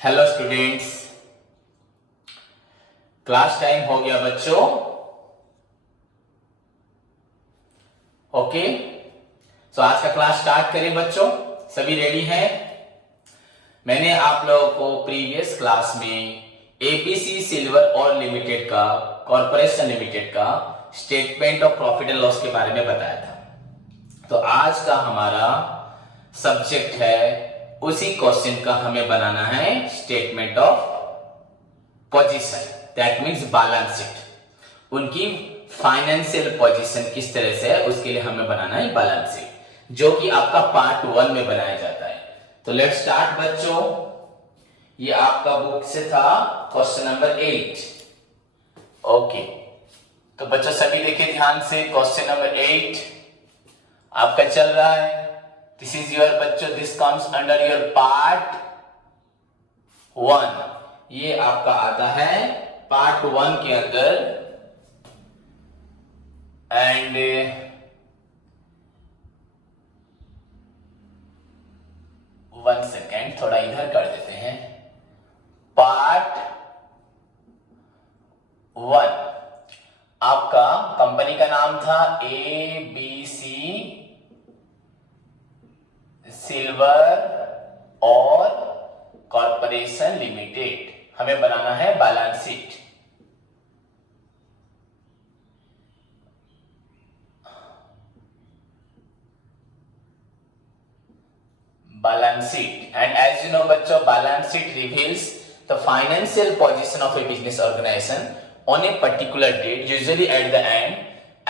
Hello students, class time हो गया बच्चों। ओके, तो आज का क्लास स्टार्ट करें बच्चों। सभी रेडी हैं? मैंने आप लोगों को प्रीवियस क्लास में एबीसी सिल्वर और लिमिटेड का, कॉर्पोरेशन लिमिटेड का statement of profit and loss के बारे में बताया था। तो आज का हमारा सब्जेक्ट है, उसी क्वेश्चन का हमें बनाना है statement of position, that means balance sheet. उनकी फाइनेंशियल पोजीशन किस तरह से है उसके लिए हमें बनाना है बैलेंस शीट, जो कि आपका पार्ट 1 में बनाया जाता है। तो लेट्स स्टार्ट बच्चों। ये आपका बुक से था क्वेश्चन नंबर 8। ओके, तो बच्चों सभी देखिए ध्यान से, क्वेश्चन नंबर 8 आपका चल रहा है। दिस इज योर बच्चों, this comes under your part 1। ये आपका आता है पार्ट 1 के अंदर। एंड वन सेकेंड, थोड़ा इधर कर देते हैं। पार्ट 1 आपका कंपनी का नाम था एबीसी सिल्वर और कॉर्पोरेशन लिमिटेड। हमें बनाना है balance sheet. Balance sheet, and as you know बच्चों, balance sheet reveals the financial position of a business organization on a particular date, usually at the end,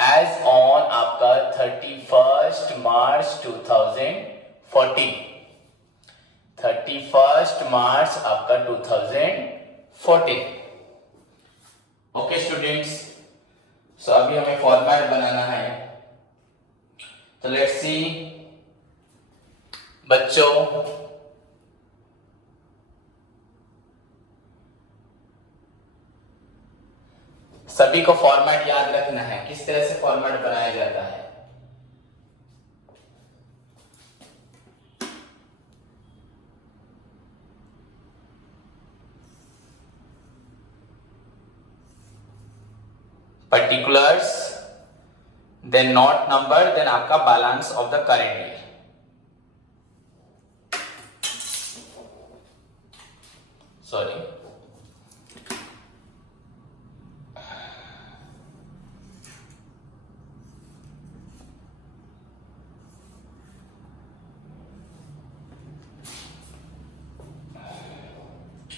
as on आपका 31st March 2014। 31st March आपका 2014। Okay students, सो अभी हमें format बनाना है। तो let's see बच्चों, सभी को फॉर्मेट याद रखना है, किस तरह से फॉर्मेट बनाया जाता है। Particulars, then not number, then आपका balance of the current year. Sorry,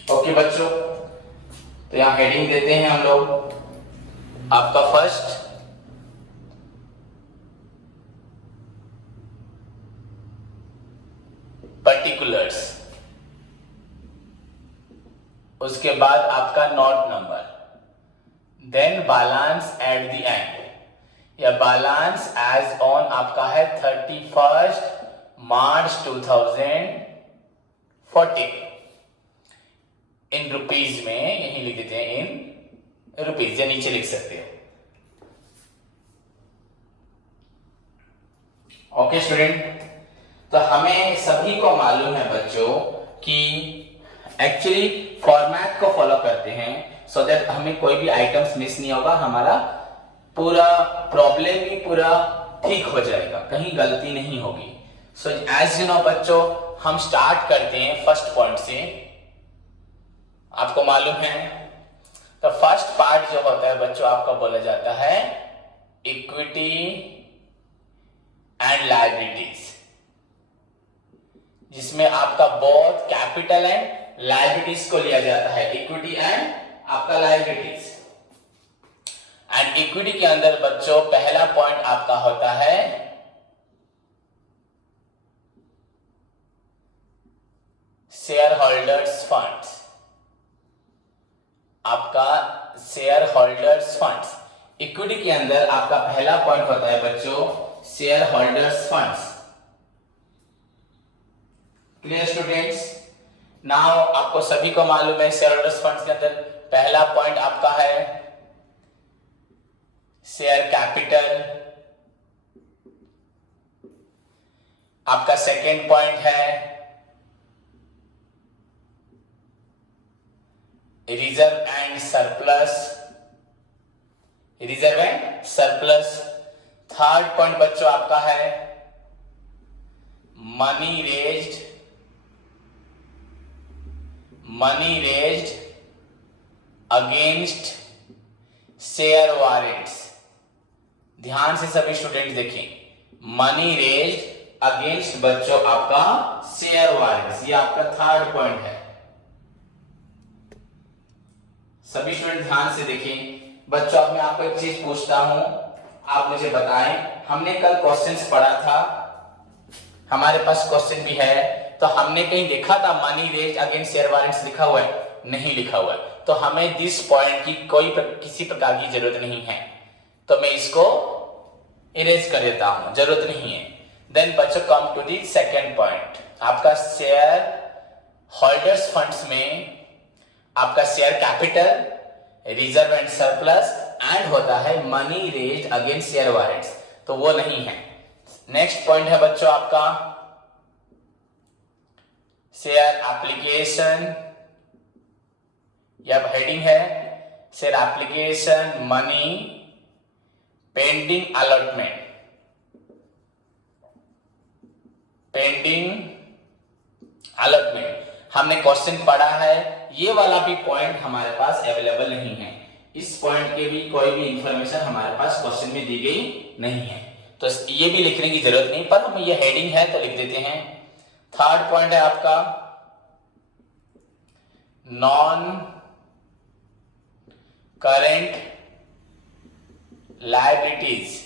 okay बच्चों, तो यहां हेडिंग देते हैं हम लोग। आपका फर्स्ट पर्टिकुलर्स, उसके बाद आपका note number, then balance at the end. या बैलेंस एज ऑन आपका है 31st मार्च 2014। इन रुपीज में यही लिख देते हैं, इन रुपीज, या नीचे लिख सकते हो। ओके स्टूडेंट, तो हमें सभी को मालूम है बच्चों कि एक्चुअली फॉर्मेट को फॉलो करते हैं सो दैट हमें कोई भी आइटम्स मिस नहीं होगा, हमारा पूरा प्रॉब्लम भी पूरा ठीक हो जाएगा, कहीं गलती नहीं होगी। सो एज यू नो बच्चों, हम स्टार्ट करते हैं फर्स्ट पॉइंट से। आपको मालूम है तो फर्स्ट पार्ट जो होता है बच्चों, आपका बोला जाता है इक्विटी एंड लायबिलिटीज, जिसमें आपका बोथ कैपिटल एंड लायबिलिटीज को लिया जाता है। इक्विटी एंड आपका लायबिलिटीज। एंड इक्विटी के अंदर बच्चों पहला पॉइंट आपका होता है शेयर होल्डर्स फंड्स। आपका शेयर होल्डर्स फंड्स, इक्विटी के अंदर आपका पहला पॉइंट होता है बच्चों share holders funds. Clear students? Now आपको सभी को मालूम है शेयर होल्डर्स फंड्स के अंदर पहला पॉइंट आपका है शेयर कैपिटल, आपका सेकेंड पॉइंट है reserve and surplus, reserve and surplus. Third point बच्चों आपका है money raised against share warrants. ध्यान से सभी स्टूडेंट देखें, मनी रेज्ड अगेंस्ट बच्चों आपका शेयर वारंट्स, ये आपका थर्ड पॉइंट है। सभी स्टूडेंट ध्यान से देखें बच्चों, अब मैं आपको एक चीज पूछता हूं, आप मुझे बताएं। हमने कल क्वेश्चंस पढ़ा था, हमारे पास क्वेश्चन भी है, तो हमने कहीं देखा था money raised against share warrants लिखा हुआ है? नहीं लिखा हुआ है। तो हमें दिस पॉइंट की किसी प्रकार की जरूरत नहीं है, तो मैं इसको इरेज कर देता हूं, जरूरत नहीं है। देन बच्चों come to the second point, आपका शेयर होल्डर्स फंड्स में आपका share capital, reserve and surplus and होता है money raised against share warrants, तो वो नहीं है। नेक्स्ट पॉइंट है बच्चों आपका शेयर एप्लीकेशन, यह हेडिंग है share application money pending allotment, हमने क्वेश्चन पढ़ा है, ये वाला भी पॉइंट हमारे पास अवेलेबल नहीं है, इस पॉइंट के भी कोई भी इंफॉर्मेशन हमारे पास क्वेश्चन में दी गई नहीं है, तो ये भी लिखने की जरूरत नहीं, पर हम ये हेडिंग है तो लिख देते हैं। थर्ड पॉइंट है आपका नॉन करेंट लायबिलिटीज।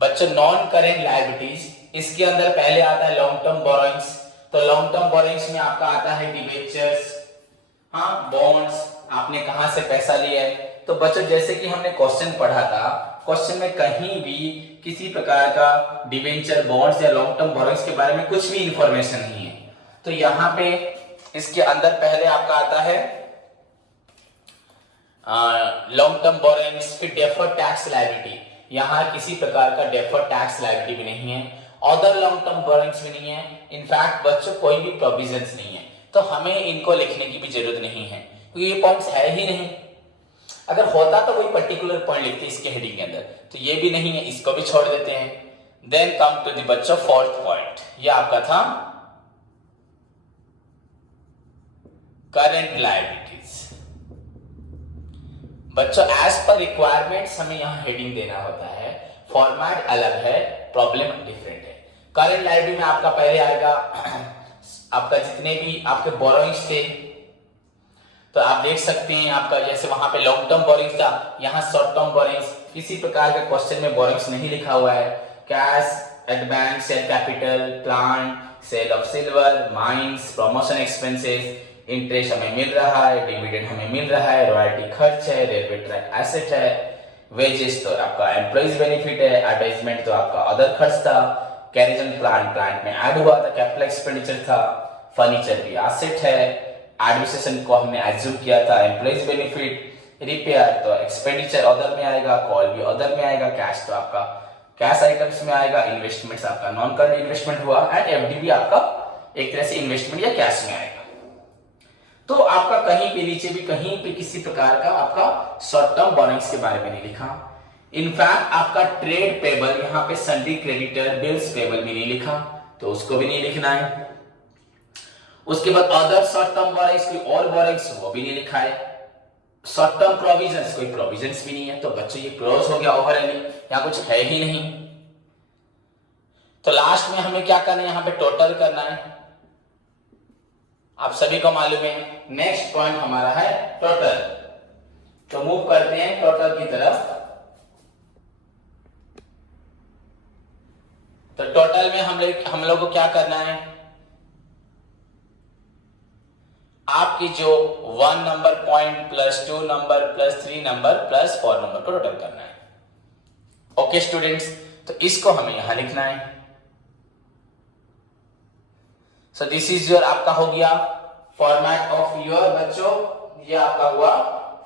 बच्चों नॉन करेंट लायबिलिटीज, इसके अंदर पहले आता है लॉन्ग टर्म बोरोइंग्स, तो लॉन्ग टर्म बोरोइंग्स में आपका आता है डिबेंचर्स, हाँ बॉन्ड्स, आपने कहां से पैसा लिया है। तो बच्चों जैसे कि हमने क्वेश्चन पढ़ा था, क्वेश्चन में कहीं भी किसी प्रकार का डिबेंचर, बॉन्ड्स या लॉन्ग टर्म बोरोइंग्स के बारे में कुछ भी इंफॉर्मेशन नहीं है, तो यहाँ पे इसके अंदर पहले आपका आता है लॉन्ग टर्म बोरोइंग्स, फिर डेफर्ड टैक्स लायबिलिटी, यहाँ किसी प्रकार का डेफर्ड टैक्स लायबिलिटी भी नहीं है, अदर लॉन्ग टर्म बोरोइंग्स भी नहीं है, इनफैक्ट बच्चों कोई भी प्रोविजंस नहीं है, तो हमें इनको लिखने की भी जरूरत नहीं है क्योंकि ये पॉइंट्स है ही नहीं। अगर होता तो कोई पर्टिकुलर पॉइंट लिखते इसके हेडिंग के अंदर, तो ये भी नहीं है, इसको भी छोड़ देते हैं। देन कम टू द बच्चों फोर्थ पॉइंट, ये आपका था करंट लायबिलिटीज। बच्चों एज पर रिक्वायरमेंट्स हमें यहाँ हेडिंग देना होता है, फॉर्मेट अलग है, प्रॉब्लम डिफरेंट है। करंट लायबिलिटी में आपका पहले आएगा आपका जितने भी आपके बोरोइंग्स थे, तो आप देख सकते हैं आपका जैसे वहां पे लॉन्ग टर्म बोरोइंग्स था, यहाँ शॉर्ट टर्म बोरोइंग्स, किसी प्रकार का क्वेश्चन में बोरोइंग्स नहीं लिखा हुआ है। Cash at bank, share capital, plant, sale of silver, mines, promotion expenses, interest हमें मिल रहा है, डिविडेंड हमें मिल रहा है, रॉयल्टी खर्च है, रेलवे ट्रैक एसेट है, वेजेस तो आपका एम्प्लॉइज बेनिफिट है, एडवर्टाइजमेंट तो आपका अदर खर्च था, कैरिजन प्लांट में ऐड हुआ था, कैपिटल एक्सपेंडिचर था, फर्नीचर भी एसेट है, एडमिनिस्ट्रेशन को हमने एज्यूम किया था एम्प्लॉइज बेनिफिट, रिपेयर तो एक्सपेंडिचर अदर में आएगा, कॉल भी अदर में आएगा, कैश तो आपका कैश आइटम्स में आएगा, इन्वेस्टमेंट्स आपका नॉन करंट इन्वेस्टमेंट हुआ, एंड एफडी भी आपका एक तरह से इन्वेस्टमेंट या कैश में आएगा। तो आपका कहीं पे नीचे भी कहीं पे किसी प्रकार का आपका शॉर्ट टर्म बोरोइंग्स के बारे में नहीं लिखा। इनफैक्ट आपका ट्रेड पेबल, यहाँ पे सन्डी क्रेडिटर, बिल्स पेबल भी नहीं लिखा, तो उसको भी नहीं लिखना है। उसके बाद अदर शॉर्ट टर्म बोरोइंग्स, कोई और बोरोइंग्स वो भी नहीं लिखा है। शॉर्ट टर्म प्रोविजंस, कोई प्रोविजंस भी नहीं है, तो बच्चों ये क्लोज हो गया ओवरऑल, यहाँ कुछ है ही नहीं। तो लास्ट में हमें क्या करना है, यहाँ पे टोटल करना है, आप सभी को मालूम है। नेक्स्ट पॉइंट हमारा है टोटल, तो मूव करते हैं टोटल की तरफ। तो टोटल में हम लोग को क्या करना है, आपकी जो 1 number point plus 2 number plus 3 number plus 4 number को टोटल करना है। ओके स्टूडेंट्स, तो इसको हमें यहां लिखना है। सो दिस इज योर, आपका हो गया फॉर्मेट ऑफ योर बच्चों, ये आपका हुआ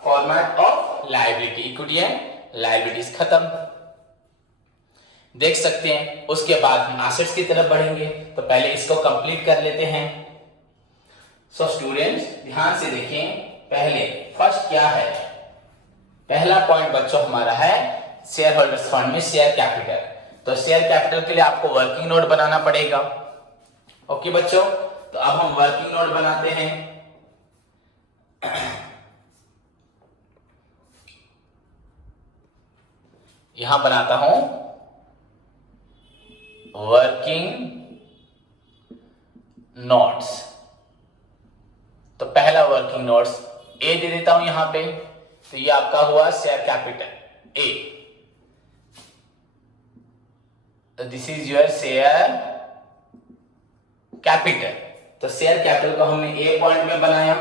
format of liability, equity and liabilities खत्म। देख सकते हैं उसके बाद हम एसेट्स की तरफ बढ़ेंगे, तो पहले इसको कंप्लीट कर लेते हैं। सो स्टूडेंट्स ध्यान से देखें, पहले फर्स्ट क्या है, पहला पॉइंट बच्चों हमारा है शेयर होल्डर्स फंड में शेयर कैपिटल। तो शेयर कैपिटल के लिए आपको वर्किंग नोट बनाना पड़ेगा। ओके बच्चों, तो अब हम वर्किंग नोट बनाते हैं। यहां बनाता हूं वर्किंग नोट्स। तो पहला वर्किंग नोट्स ए दे देता हूं यहां पे। तो ये आपका हुआ शेयर कैपिटल ए। तो this is your share capital. तो शेयर कैपिटल को हमने ए पॉइंट में बनाया।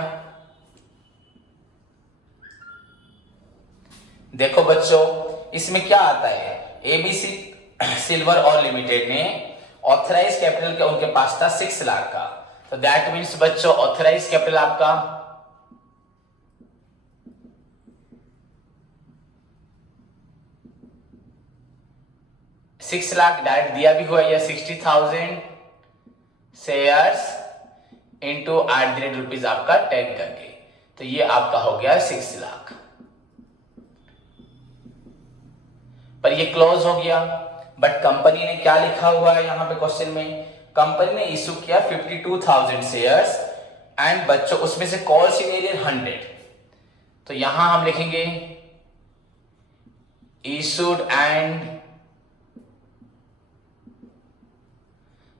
देखो बच्चों, इसमें क्या आता है, एबीसी सिल्वर और लिमिटेड ने ऑथराइज कैपिटल का उनके पास था 6 लाख का। तो दैट मीन्स बच्चों ऑथराइज कैपिटल आपका 6 लाख डायरेक्ट दिया भी हुआ या 60,000 शेयर्स इंटू ₹8 आपका 10 करके। तो ये आपका हो गया 6 लाख। पर ये क्लोज हो गया। बट कंपनी ने क्या लिखा हुआ है यहां पे क्वेश्चन में, कंपनी ने इशू किया 52,000 शेयर्स एंड बच्चों उसमें से कॉल सिनेरियर 100। तो यहां हम लिखेंगे इशूड एंड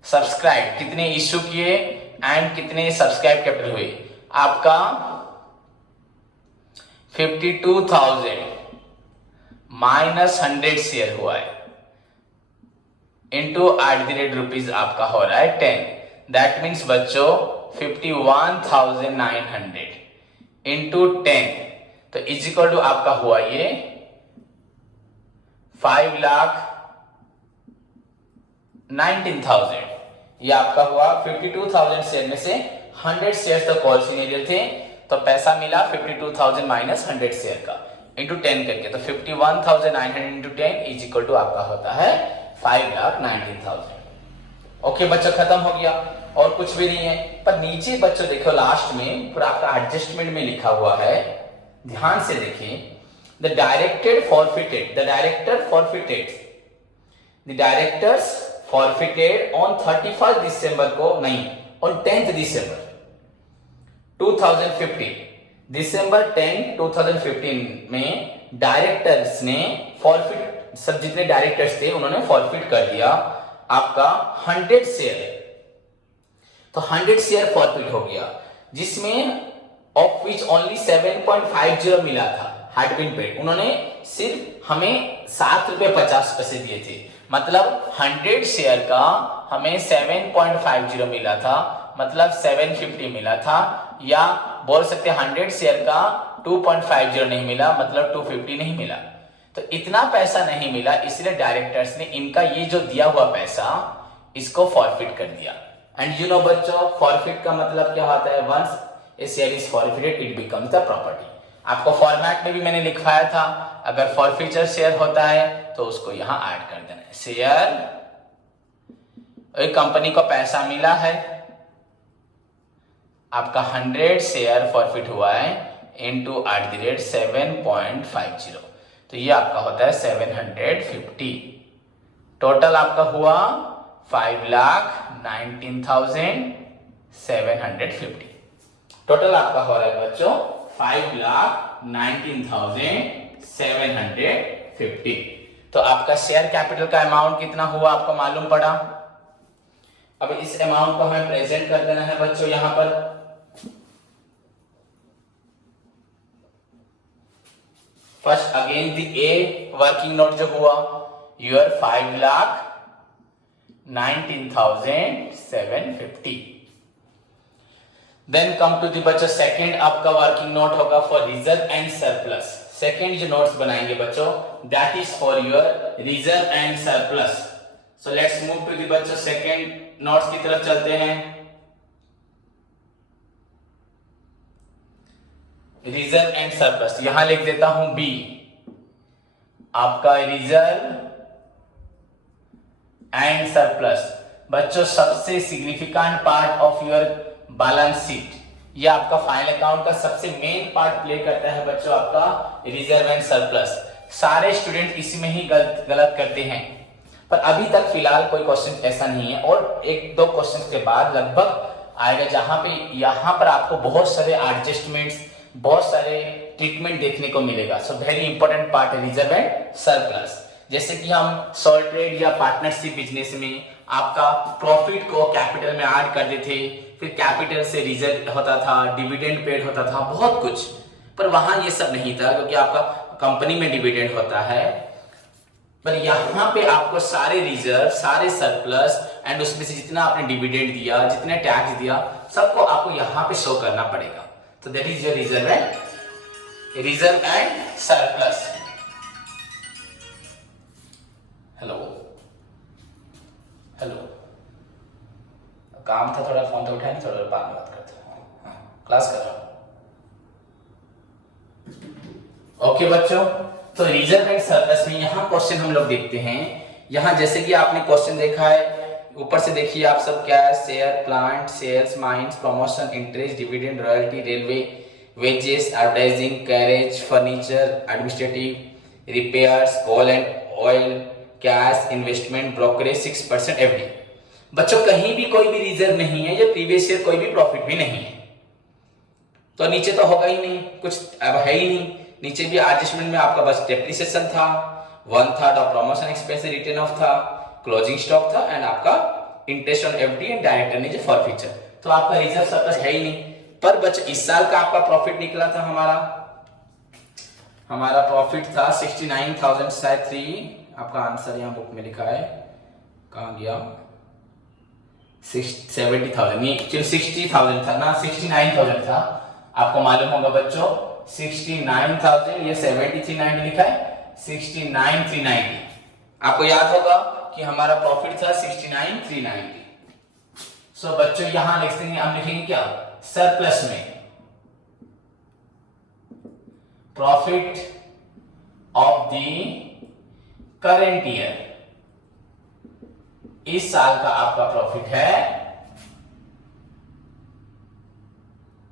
सब्सक्राइब, कितने इशू किए एंड कितने सब्सक्राइब कैपिटल हुए। आपका 52,000 माइनस 100 शेयर हुआ है इंटू ₹8 आपका हो रहा है 10। दैट मीन्स बच्चों 51,900 इंटू 10 तो इज इक्वल टू आपका हुआ ये 5,19,000। ये आपका हुआ 52,000 शेयर में से 100 शेयर तो कॉल सिनेरियर थे, तो पैसा मिला 52,000 माइनस 100 शेयर का इंटू 10 करके। तो 51,900 इंटू 10 इज इक्वल टू आपका होता है 5,19,000। ओके बच्चों, खत्म हो गया और कुछ भी नहीं है। पर नीचे बच्चों देखो लास्ट में पूरा आपका एडजस्टमेंट में लिखा हुआ है, ध्यान से देखिए। द डायरेक्टर फॉरफिटेड ऑन 31 दिसंबर को नहीं, ऑन 10 दिसंबर 2015, दिसंबर 10, 2015 में डायरेक्टर्स ने फॉरफिट, सब जितने डायरेक्टर्स थे उन्होंने फॉरफिट कर दिया आपका 100 शेयर। तो 100 शेयर फॉरफिट हो गया, जिसमें ऑफ विच ओनली 7.50 मिला था हैड बीन पेड। उन्होंने सिर्फ हमें ₹7.50 दिए थे, मतलब 100 शेयर का हमें 7.50 मिला था, मतलब 750 मिला था, या बोल सकते 100 शेयर का 2.50 नहीं मिला, मतलब 250 नहीं मिला। तो इतना पैसा नहीं मिला, इसलिए डायरेक्टर्स ने इनका ये जो दिया हुआ पैसा इसको फॉरफिट कर दिया। एंड यू नो बच्चों, फॉरफिट का मतलब क्या होता है, once a share is forfeited it becomes the property. आपको फॉर्मेट में भी मैंने लिखवाया था, अगर फॉरफिचर शेयर होता है तो उसको यहां ऐड कर देना है। शेयर, एक कंपनी को पैसा मिला है, आपका 100 शेयर फॉरफिट हुआ है इनटू @7.50, तो ये आपका होता है 750। टोटल आपका हुआ 5,19,750। टोटल आपका हो रहा है बच्चों 5,19,750। तो आपका शेयर कैपिटल का अमाउंट कितना हुआ आपको मालूम पड़ा। अब इस अमाउंट को हमें प्रेजेंट कर देना है बच्चों यहां पर। First again the a working note जो हुआ your 5,19,750। Then come to the बच्चों सेकंड आपका वर्किंग नोट होगा for reserve and surplus. Second जो नोट्स बनाएंगे बच्चों that is for your reserve and surplus. So let's move to the बच्चों second notes की तरफ चलते हैं। रिजर्व एंड सरप्लस यहां लिख देता हूं बी, आपका रिजर्व एंड सरप्लस। बच्चों सबसे significant part of your balance sheet ये आपका फाइनल अकाउंट का सबसे मेन पार्ट प्ले करता है बच्चों, आपका रिजर्व एंड सरप्लस। सारे स्टूडेंट इसमें ही गलत करते हैं, पर अभी तक फिलहाल कोई क्वेश्चन ऐसा नहीं है, और एक दो क्वेश्चन के बाद लगभग आएगा जहां पे यहाँ पर आपको बहुत सारे एडजस्टमेंट्स, बहुत सारे ट्रीटमेंट देखने को मिलेगा। सो वेरी इंपॉर्टेंट पार्ट है रिजर्व एंड सरप्लस। जैसे कि हम सोल ट्रेड या पार्टनरशिप बिजनेस में आपका प्रॉफिट को कैपिटल में ऐड कर देते, फिर कैपिटल से रिजर्व होता था, डिविडेंड पेड होता था, बहुत कुछ। पर वहां ये सब नहीं था, क्योंकि आपका कंपनी में डिविडेंड होता है। पर यहाँ पे आपको सारे रिजर्व, सारे सरप्लस एंड उसमें से जितना आपने डिविडेंड दिया, जितने टैक्स दिया, सबको आपको यहाँ पे शो करना पड़ेगा। तो that is your reserve and surplus. Hello hello, काम था थोड़ा, फोन तो उठाया नहीं, थोड़ा बाद में बात करते हैं, क्लास कर रहा हूं। ओके बच्चों, तो रिजर्व एंड सरप्लस में यहाँ क्वेश्चन हम लोग देखते हैं। यहाँ जैसे कि आपने क्वेश्चन देखा है, ऊपर से देखिए आप सब क्या है, share, plant, sales, mines, promotion, interest, dividend, royalty, railway, wages, advertising, carriage, furniture, administrative, repairs, coal and oil, cash, investment, brokerage, 6% FD. बच्चों कहीं भी कोई भी रिजर्व नहीं है, या प्रीवियस ईयर कोई भी प्रॉफिट भी नहीं है, तो नीचे तो होगा ही नहीं, कुछ अब है ही नहीं। नीचे भी एडजस्टमेंट में आपका बस डेप्रिसिएशन था, 1/3 of promotion expense, return of था, क्लोजिंग स्टॉक था, एंड आपका interest on FD and direct earning forfeiture. तो आपका रिजर्व सरप्लस है ही नहीं। पर बच्चों इस साल का आपका प्रॉफिट निकला था, हमारा प्रॉफिट था 69,000 शायद 3, आपका आंसर यहाँ बुक में लिखा है, कहाँ गया, 70,000 नहीं, एक्चुअली 60,000 था ना, 69,000 था। आपको मालूम होगा बच्चों 69,000, ये 73,990 लिखा है, 69,390। आपको याद होगा कि हमारा प्रॉफिट था 69,390। सो बच्चों यहां लिखते हैं, हम लिखेंगे क्या, सरप्लस में profit of the current year, इस साल का आपका प्रॉफिट है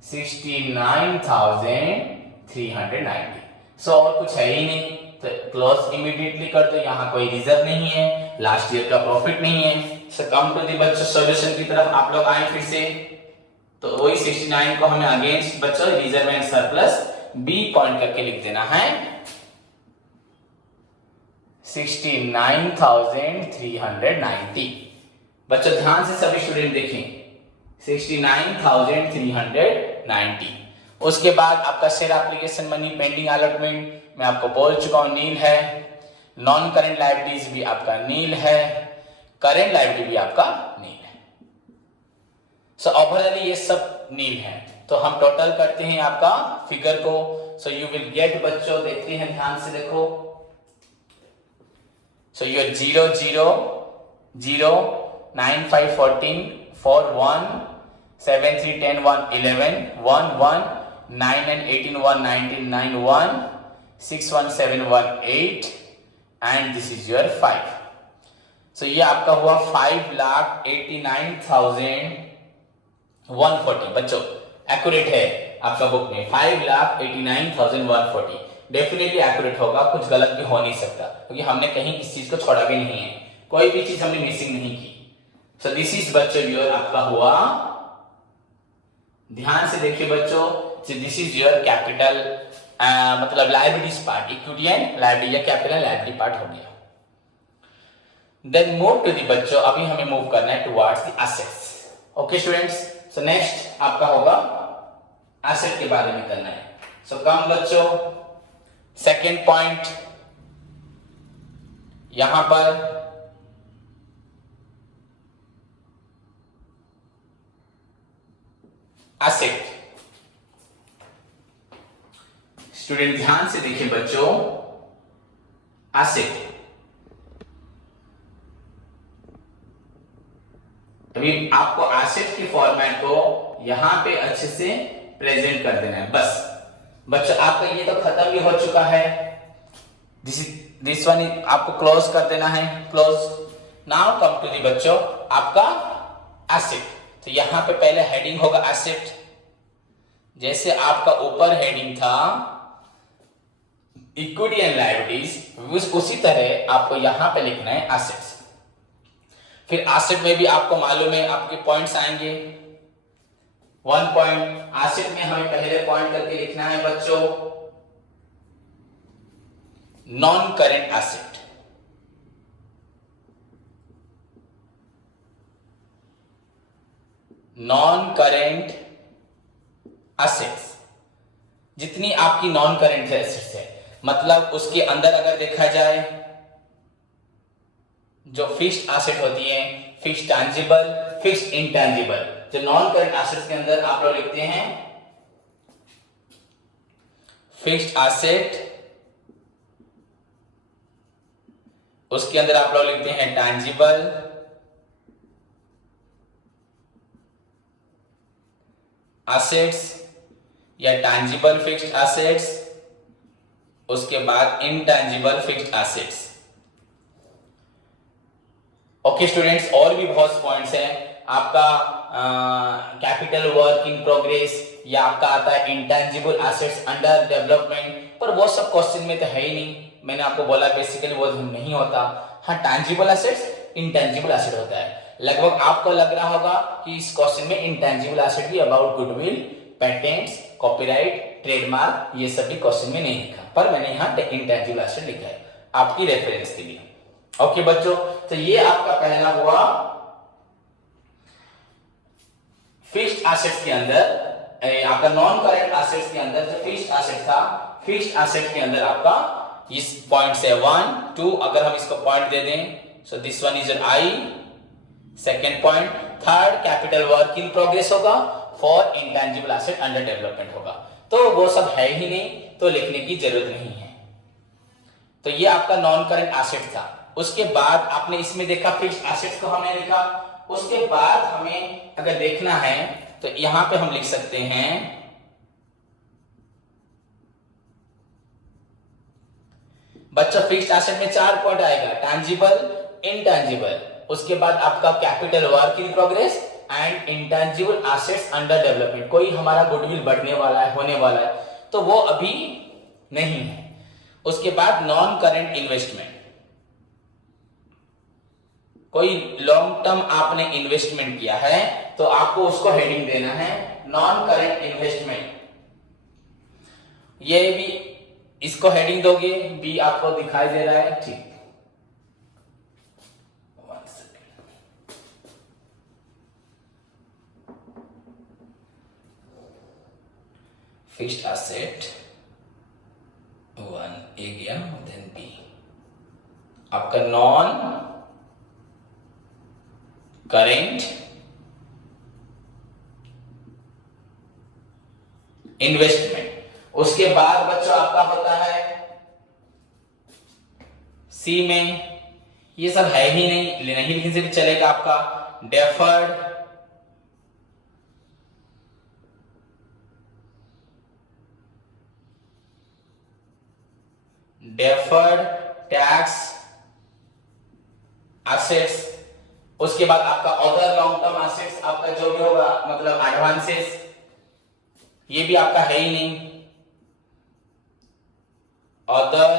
69,390। सो और कुछ है ही नहीं, तो क्लोज इमीडिएटली कर दो, यहाँ कोई रिजर्व नहीं है, लास्ट ईयर का प्रॉफिट नहीं है। सो कम टू दी बच्चों सॉल्यूशन की तरफ आप लोग आए फिर से, तो वही 69 को हमें अगेंस्ट बच्चों reserve and surplus B point करके लिख देना है, 69,390। बच्चों ध्यान से सभी स्टूडेंट देखें, 69,390। उसके बाद आपका share application money, pending allotment मैं आपको बोल चुका हूं नील है, नॉन करेंट लायबिलिटीज भी आपका नील है, करेंट लायबिलिटी भी आपका नील है। सो ओवरऑल ये सब नील है। तो हम टोटल करते हैं आपका फिगर को। सो यू विल गेट बच्चों, देखते हैं ध्यान से देखो, so your 0 0 0 9 5 14 4 1 7 3 10 1 11 1 1 9 and 18 1 19 9 1 6 1 7 1 8 and this is your 5. so ये आपका हुआ 5,89,140। बच्चों एक्यूरेट है आपका बुक में 5,89,140, डेफिनेटली एक्यूरेट होगा, कुछ गलत भी हो नहीं सकता, क्योंकि हमने कहीं किसी चीज को छोड़ा भी नहीं है, कोई भी चीज हमने मिसिंग नहीं की। सो दिस इज बच्चों योर आपका हुआ, ध्यान से देखिए बच्चों, दिस इज योर कैपिटल मतलब liabilities part, equity and liability या कैपिटल लायबिलिटी पार्ट हो गया। देन मूव टू दी बच्चों, अभी हमें मूव करना है towards the assets. Okay students, so next आपका होगा एसेट के बारे में करना है। सो कम बच्चों, सेकेंड पॉइंट यहां पर एसेट। स्टूडेंट ध्यान से देखिए बच्चों, एसेट अभी आपको एसेट के फॉर्मेट को यहां पे अच्छे से प्रेजेंट कर देना है बस। बच्चों आपका ये तो खत्म भी हो चुका है, दिस वन आपको क्लोज कर देना है, close. Now come to the बच्चों आपका एसेट। तो यहां पे पहले हेडिंग होगा एसेट, जैसे आपका ऊपर हेडिंग था इक्विटी एंड लायबिलिटीज, उसी तरह आपको यहां पे लिखना है एसेट्स। फिर एसेट में भी आपको मालूम है आपके पॉइंट्स आएंगे। 1 पॉइंट एसेट में हमें पहले पॉइंट करके लिखना है बच्चों non current asset. Non current assets, जितनी आपकी नॉन करेंट एसेट्स है, मतलब उसके अंदर अगर देखा जाए जो फिक्स्ड एसेट होती है, फिक्स्ड टैंजिबल, फिक्स्ड इंटैंजिबल, जो नॉन करेंट एसेट्स के अंदर आप लोग लिखते हैं फिक्स्ड एसेट, उसके अंदर आप लोग लिखते हैं टैंजिबल, एसेट्स या टैंजिबल फिक्स्ड एसेट्स, उसके बाद intangible fixed assets. Okay students, और भी बहुत पॉइंट्स हैं। आपका कैपिटल वर्क इन प्रोग्रेस, या आपका आता है इंटैंजिबल एसेट्स अंडर डेवलपमेंट, पर वो सब क्वेश्चन में तो है ही नहीं। मैंने आपको बोला बेसिकली वो नहीं होता। हाँ, टैंजिबल एसेट्स, इंटैंजिबल एसेट होता है। लगभग आपको लग रहा होगा कि इस क्वेश्चन में इंटैंजिबल एसेट भी about goodwill, patents, copyright, trademark, ये सब भी क्वेश्चन में नहीं लिखा, पर मैंने यहाँ इंटैंजिबल एसेट लिखा है आपकी रेफरेंस के लिए। ओके बच्चों, तो ये आपका पहला हुआ फिक्स्ड एसेट्स के अंदर, आपका नॉन करेंट एसेट्स के अंदर जो फिक्स्ड एसेट था, फिक्स्ड एसेट के अंदर आपका इस पॉइंट से 1 2, अगर हम इसको पॉइंट दे दें, so this one is an I, second point, third capital work in progress होगा, fourth intangible asset under development होगा। तो वो सब है ही नहीं, तो लिखने की जरूरत नहीं है। तो ये आपका नॉन करेंट एसेट था। उसके बाद आपने इसमें देखा फिक्स्ड एसेट्स को हमने लिखा। उसके बाद हमें अगर देखना है तो यहां पे हम लिख सकते हैं बच्चा फिक्स्ड एसेट में 4 पॉइंट आएगा, टैंजिबल, इनटैंजिबल, उसके बाद आपका capital work in progress and intangible assets under development. कोई हमारा गुडविल बढ़ने वाला है, होने वाला है, तो वो अभी नहीं है। उसके बाद नॉन करेंट इन्वेस्टमेंट, कोई लॉन्ग टर्म आपने इन्वेस्टमेंट किया है तो आपको उसको हेडिंग देना है नॉन करेंट इन्वेस्टमेंट। ये भी इसको हेडिंग दोगे, बी आपको दिखाई दे रहा है, ठीक। फिक्स्ड एसेट 1 ए गया, देन बी आपका नॉन करेंट इन्वेस्टमेंट। उसके बाद बच्चों आपका होता है सी में, ये सब है ही नहीं, नहीं लिखने से भी चलेगा, आपका डेफर्ड, टैक्स एसेट्स। उसके बाद आपका अदर लॉन्ग टर्म एसेट्स, आपका जो भी होगा मतलब एडवांसेस, ये भी आपका है ही नहीं। अदर,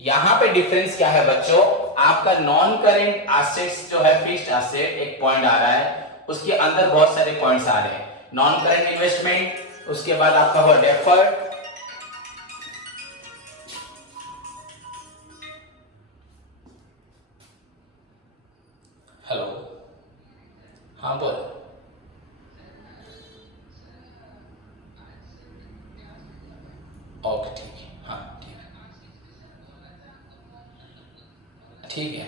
यहां पे डिफरेंस क्या है बच्चों, आपका नॉन करेंट एसेट्स जो है फिक्स्ड एसेट एक पॉइंट आ रहा है, उसके अंदर बहुत सारे पॉइंट्स आ रहे हैं। नॉन करेंट इन्वेस्टमेंट, उसके बाद आपका हुआ डेफर्ड, हेलो, हाँ बोल, ओके ठीक है, हाँ ठीक है, ठीक है,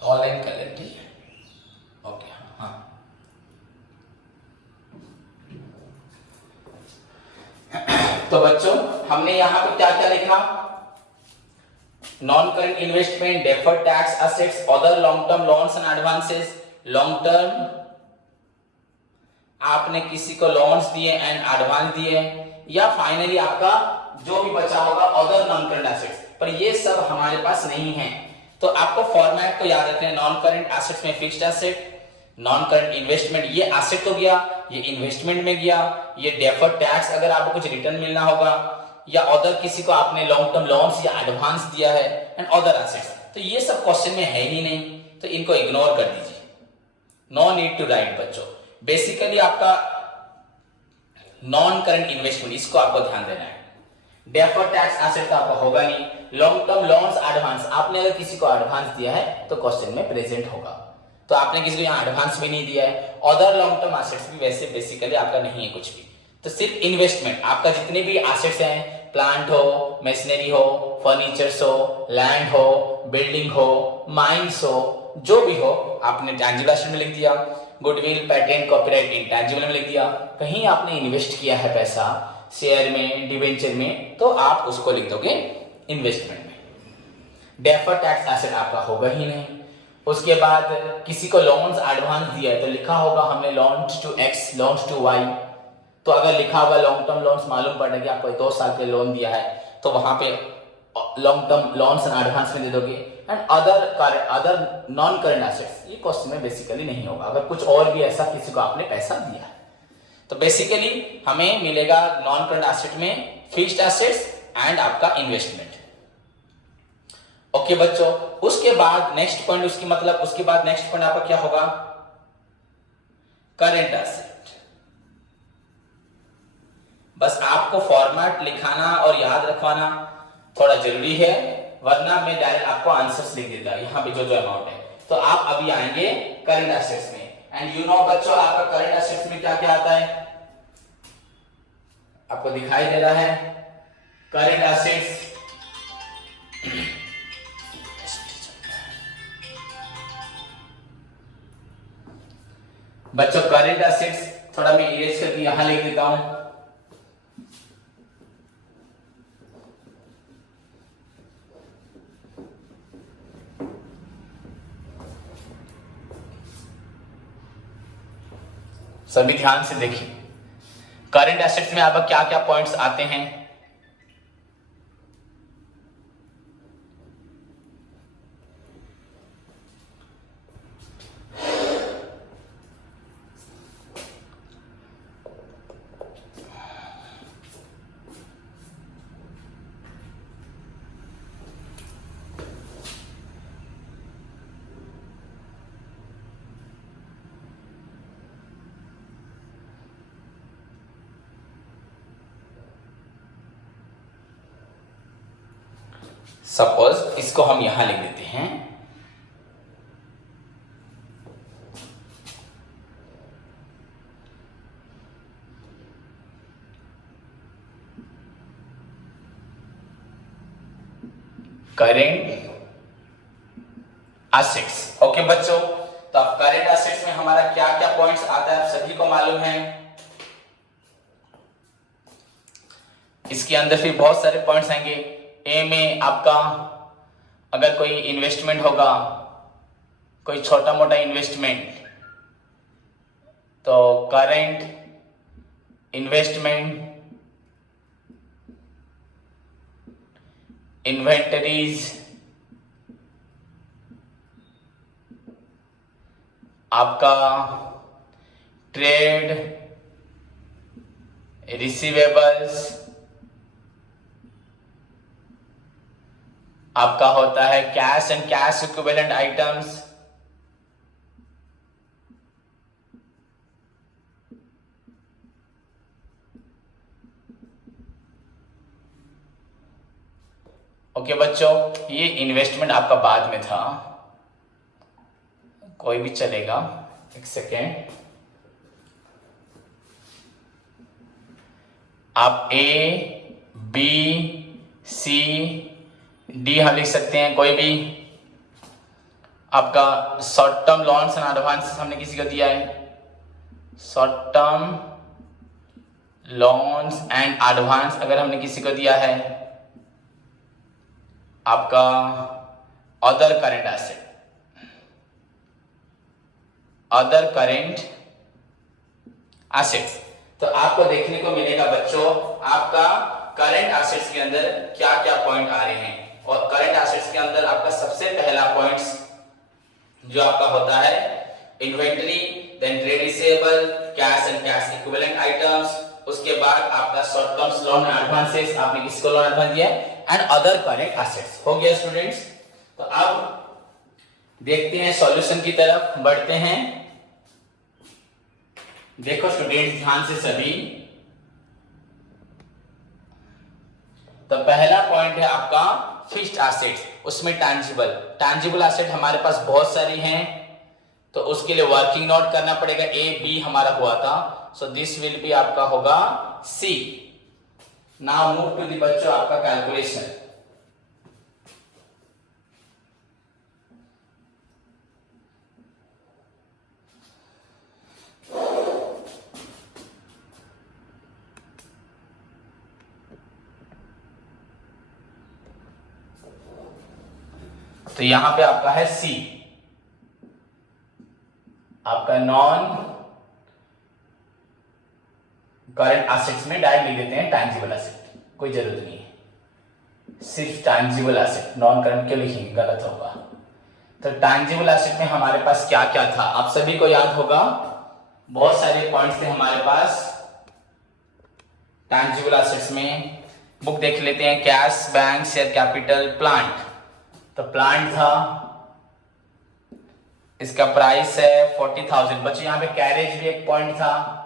तो ऑनलाइन कर ले, ठीक है, ओके हाँ हाँ। तो बच्चों हमने यहां पे क्या क्या लिखा, non current investment, deferred tax assets, other long term loans and advances. Long term आपने किसी को लोन्स दिए एंड एडवांस दिए, या फाइनली आपका जो भी बचा होगा अदर नॉन करेंट एसेट्स, पर ये सब हमारे पास नहीं है। तो आपको फॉर्मेट को याद रखना है, नॉन करेंट एसेट्स में fixed asset, non current investment, ये एसेट हो गया, ये इन्वेस्टमेंट में गया, ये डेफर्ड टैक्स अगर आपको कुछ रिटर्न मिलना होगा, या अदर किसी को आपने लॉन्ग टर्म लोन्स या एडवांस दिया है एंड अदर एसेट्स। तो ये सब क्वेश्चन में है ही नहीं, तो इनको इग्नोर कर दीजिए, नो नीड टू राइट बच्चों। बेसिकली आपका नॉन करंट इन्वेस्टमेंट, इसको आपको ध्यान देना है। डेफर्ड टैक्स एसेट का आपका होगा नहीं, लॉन्ग टर्म लोन्स एडवांस, आपने अगर किसी को एडवांस दिया है तो क्वेश्चन में प्रेजेंट होगा, तो आपने किसी को यहाँ एडवांस भी नहीं दिया है। अदर लॉन्ग टर्म एसेट्स भी वैसे बेसिकली आपका नहीं है कुछ भी, तो सिर्फ इन्वेस्टमेंट आपका जितने भी एसेट्स हैं, प्लांट हो, मशीनरी हो, फर्नीचर्स हो, लैंड हो, बिल्डिंग हो, माइंस हो, जो भी हो, आपने टैंजिबल एसेट में लिख दिया, गुडविल, पेटेंट, कॉपीराइट इंटैंजिबल में लिख दिया। कहीं आपने इन्वेस्ट किया है पैसा शेयर में, डिवेंचर में, तो आप उसको लिख दोगे इन्वेस्टमेंट में। डेफर्ड टैक्स एसेट आपका होगा ही नहीं। उसके बाद किसी को लोन्स एडवांस दिया है तो लिखा होगा हमने loans to X, loans to Y, तो अगर लिखा होगा लॉन्ग टर्म लोन्स, मालूम पड़ गया आपको 2 साल के लोन दिया है, तो वहां पे long term loans and advance में दे दोगे। And other non current assets, ये क्वेश्चन में बेसिकली नहीं होगा अगर कुछ और भी ऐसा किसी को आपने पैसा दिया है। तो बेसिकली हमें मिलेगा नॉन करंट एसेट में फिक्स्ड एसेट्स एंड आपका इन्वेस्टमेंट। ओके बच्चों, उसके बाद नेक्स्ट पॉइंट, उसके बाद नेक्स्ट पॉइंट आपका क्या होगा, करंट एसेट। बस आपको फॉर्मेट लिखाना और याद रखवाना थोड़ा जरूरी है, वरना मैं डायरेक्ट आपको आंसर्स लिख देता यहाँ पे जो अमाउंट है। तो आप अभी आएंगे करंट एसेट्स में, एंड यू नो बच्चों आपका करंट एसेट्स में क्या क्या आता है, आपको दिखाई दे रहा है करंट एसेट्स। बच्चों करंट एसेट्स थोड़ा मैं इरेज करके यहां लिख देता हूं। सभी ध्यान से देखिए, करंट एसेट्स में आपका क्या क्या पॉइंट्स आते हैं। सपोज इसको हम यहां लिख देते हैं, करेंट एसेट्स। ओके बच्चों, तो अब करेंट एसेट्स में हमारा क्या क्या पॉइंट्स आता है आप सभी को मालूम है। इसके अंदर फिर बहुत सारे पॉइंट्स आएंगे। ए में आपका अगर कोई इन्वेस्टमेंट होगा, कोई छोटा मोटा इन्वेस्टमेंट, तो करेंट इन्वेस्टमेंट, इन्वेंटरीज, आपका ट्रेड रिसीवेबल्स, आपका होता है cash and cash equivalent items, okay बच्चों, ये इन्वेस्टमेंट आपका बाद में था, कोई भी चलेगा, एक सेकेंड। आप ए बी सी डी हम लिख सकते हैं, कोई भी। आपका short term loans and advance हमने किसी को दिया है, short term loans and advance अगर हमने किसी को दिया है। आपका other current asset, other current assets. तो आपको देखने को मिलेगा बच्चों आपका करंट एसेट्स के अंदर क्या क्या पॉइंट आ रहे हैं। और करंट एसेट्स के अंदर आपका सबसे पहला पॉइंट जो आपका होता है inventory, then trade receivable, cash and cash equivalent items, उसके बाद आपका शॉर्ट टर्म्स लोन एडवांसेस, आपने किसको लोन एडवांस दिया, एंड अदर करेंट एसेट्स। हो गया स्टूडेंट्स। तो अब देखते हैं सॉल्यूशन की तरफ बढ़ते हैं। देखो स्टूडेंट्स ध्यान से सभी, तो पहला पॉइंट है आपका फिक्स्ड एसेट्स, उसमें टैंजिबल एसेट हमारे पास बहुत सारी हैं, तो उसके लिए वर्किंग नोट करना पड़ेगा। ए बी हमारा हुआ था, सो दिस विल बी आपका होगा सी। नाउ मूव टू दी बच्चों आपका कैलकुलेशन। तो यहां पे आपका है सी, आपका नॉन करंट एसेट्स में डायरेक्ट लिख देते हैं टैंजिबल एसेट, कोई जरूरत नहीं है, सिर्फ टैंजिबल एसेट, नॉन करंट क्यों लिखेंगे, गलत होगा। तो टैंजिबल एसेट में हमारे पास क्या क्या था, आप सभी को याद होगा, बहुत सारे पॉइंट्स थे हमारे पास टैंजिबल एसेट्स में। बुक देख लेते हैं, cash, bank, share capital, plant. तो प्लांट था, इसका प्राइस है 40,000। बच्चों यहाँ पे कैरेज भी एक पॉइंट था,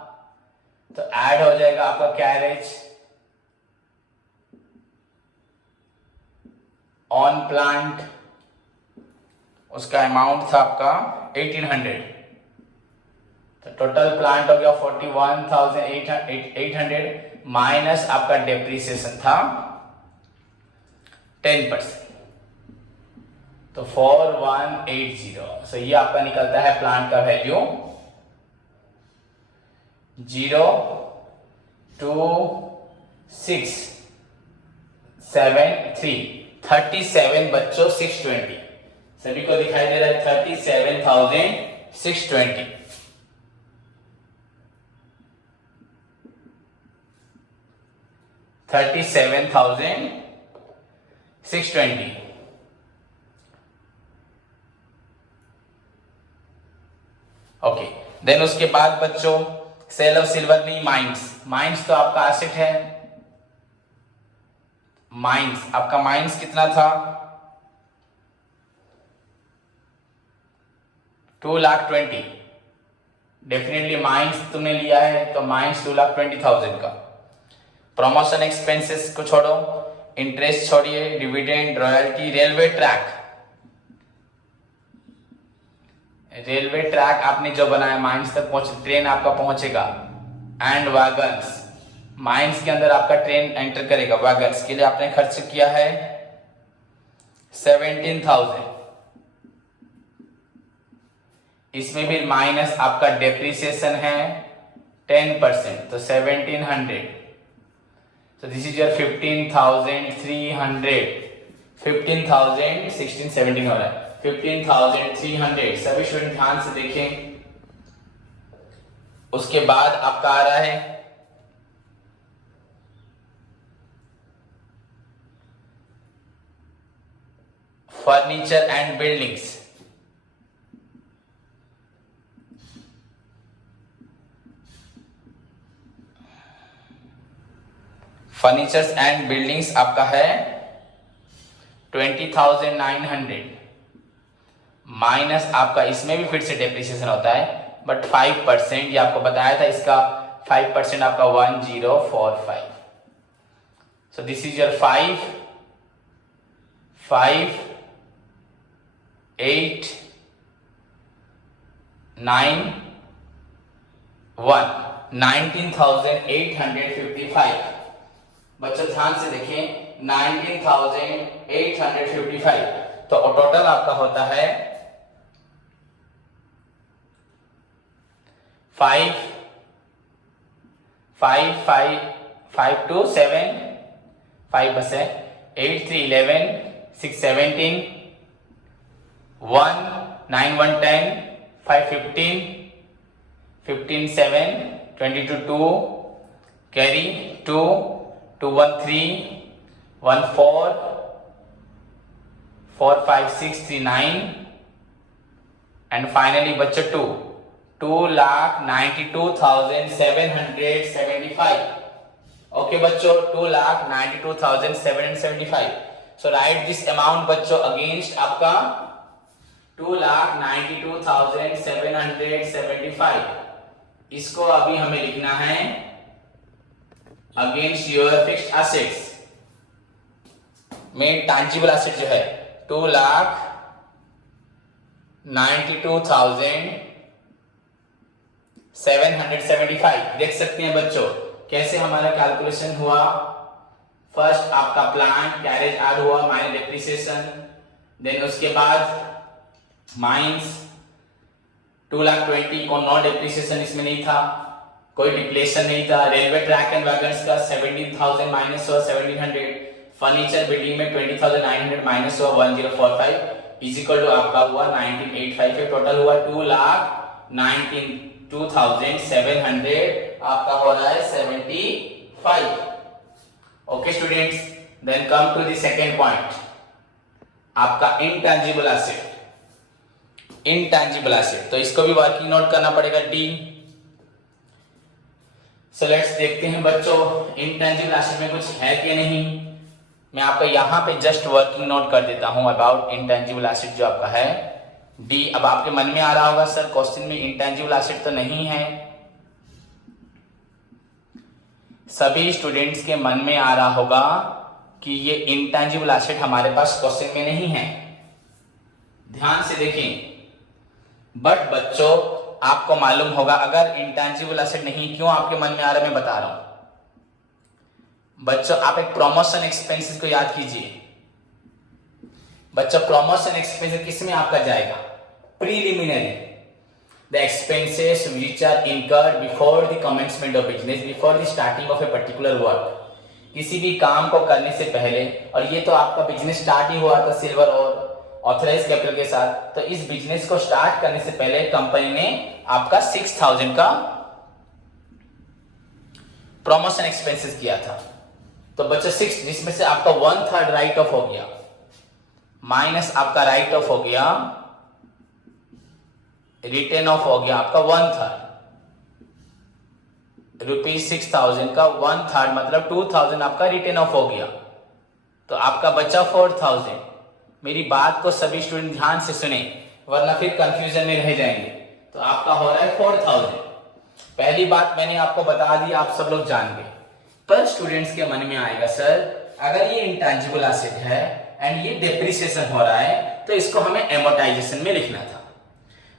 तो ऐड हो जाएगा आपका कैरेज ऑन प्लांट, उसका अमाउंट था आपका 1800। तो टोटल प्लांट हो गया 41,800 माइनस आपका डेप्रिसिएशन था 10%, तो 4180। सो ये आपका निकलता है प्लांट का वैल्यू 02673 बच्चों 620, सभी को दिखाई दे रहा है 37,620। ओके, देन उसके बाद बच्चों सेल ऑफ सिल्वर नहीं, माइंस तो आपका एसेट है। माइंस कितना था, 2,20,000। डेफिनेटली माइंस तुमने लिया है, तो माइंस 2,20,000 का। प्रमोशन एक्सपेंसेस को छोड़ो, इंटरेस्ट छोड़िए, डिविडेंड, रॉयल्टी, रेलवे ट्रैक आपने जो बनाया माइंस तक ट्रेन आपका पहुंचेगा, एंड वैगन्स, माइंस के अंदर आपका ट्रेन एंटर करेगा, वैगन्स के लिए आपने खर्च किया है 17,000। इसमें भी माइनस आपका डेप्रिसिएशन है 10%, तो 1700। So this is your 15,300, 15,000, 16, 17 हो रहा है, 15,300। सभी स्टूडेंट ध्यान से देखें। उसके बाद आपका आ रहा है furniture and buildings. Furnitures and buildings आपका है 20,900 माइनस आपका, इसमें भी फिर से डेप्रिसिएशन होता है बट 5%, ये आपको बताया था, इसका 5% आपका 1045। So this is your 5, 8, 9, 1, 19,855। बच्चों ध्यान से देखें, 19,855, तो टोटल आपका होता है 5, 2, 7, 5 बस है, 8, 3, 11, 6, 17, 1, 9, 1, 10, 5, 15, 15, 7, 22, 2, carry 2, 2, 1, 3, 1, 4, 4, 5, 6, 3, 9, and finally बच्चों 2, 2,92,775. ओके बच्चों, 2,92,775. सो राइट दिस अमाउंट बच्चों अगेंस्ट आपका 2,92,775. इसको अभी हमें लिखना है अगेंस्ट योर फिक्स्ड एसेट्स में. टैंजिबल एसेट जो है 2,92,775. देख सकते हैं बच्चों कैसे हमारा कैलकुलेशन हुआ. फर्स्ट आपका प्लांट कैरेज आर हुआ माइनस डेप्रिसिएशन, देन उसके बाद माइनस 2,20,000 को नो डेप्रिसिएशन इसमें नहीं था, कोई डिप्लेशन नहीं था. रेलवे ट्रैक एंड वैगन्स का 17,000 माइनस हुआ 1,700. फर्नीचर बिल्डिंग में 20,900 माइनस हुआ 1,045 इज इक्वल टू आपका हुआ 19,855. टोटल हुआ 2,92,700. आपका हो रहा है 75. Okay students, then come to the second point, आपका इंटैंजिबल एसेट. इंटैंजिबल एसेट तो इसको भी वर्किंग नोट करना पड़ेगा डी. सो लेट्स देखते हैं बच्चों इंटैंजिबल एसेट में कुछ है कि नहीं. मैं आपको यहां पे जस्ट वर्किंग नोट कर देता हूं अबाउट इंटैंजिबल एसेट जो आपका है डी. अब आपके मन में आ रहा होगा सर क्वेश्चन में इंटैंजिबल एसेट तो नहीं है. सभी स्टूडेंट्स के मन में आ रहा होगा कि ये इंटैंजिबल एसेट हमारे पास क्वेश्चन में नहीं है. ध्यान से देखें. बट बच्चों आपको मालूम होगा अगर इंटैंजिबल एसेट नहीं, क्यों आपके मन में आ रहा है मैं बता रहा हूं. बच्चों आप एक प्रमोशन एक्सपेंसेस को याद कीजिए. बच्चों प्रमोशन एक्सपेंसेस किस में आपका जाएगा? Preliminary. The expenses which are incurred before the commencement of business, before the starting of a particular work. किसी भी काम को करने से पहले, और ये तो आपका बिजनेस स्टार्ट ही हुआ था सिल्वर और ऑथराइज कैपिटल के साथ. तो इस बिजनेस को स्टार्ट करने से पहले कंपनी ने आपका 6,000 का प्रमोशन एक्सपेंसेस किया था. तो बच्चों 6 जिसमें से आपका 1/3 राइट ऑफ हो गया, माइनस आपका राइट ऑफ हो गया, रिटर्न ऑफ हो गया आपका 1/3. ₹6,000 का 1/3 मतलब 2,000 आपका रिटर्न ऑफ हो गया. तो आपका बचा 4,000. मेरी बात को सभी स्टूडेंट ध्यान से सुने वरना फिर कंफ्यूजन में रह जाएंगे. तो आपका हो रहा है 4,000. पहली बात मैंने आपको बता दी, आप सब लोग जान गए. पर स्टूडेंट्स के मन में आएगा सर अगर ये इंटैंजिबल एसेट है एंड ये डेप्रिसिएशन हो रहा है तो इसको हमें एमोर्टाइजेशन में लिखना था.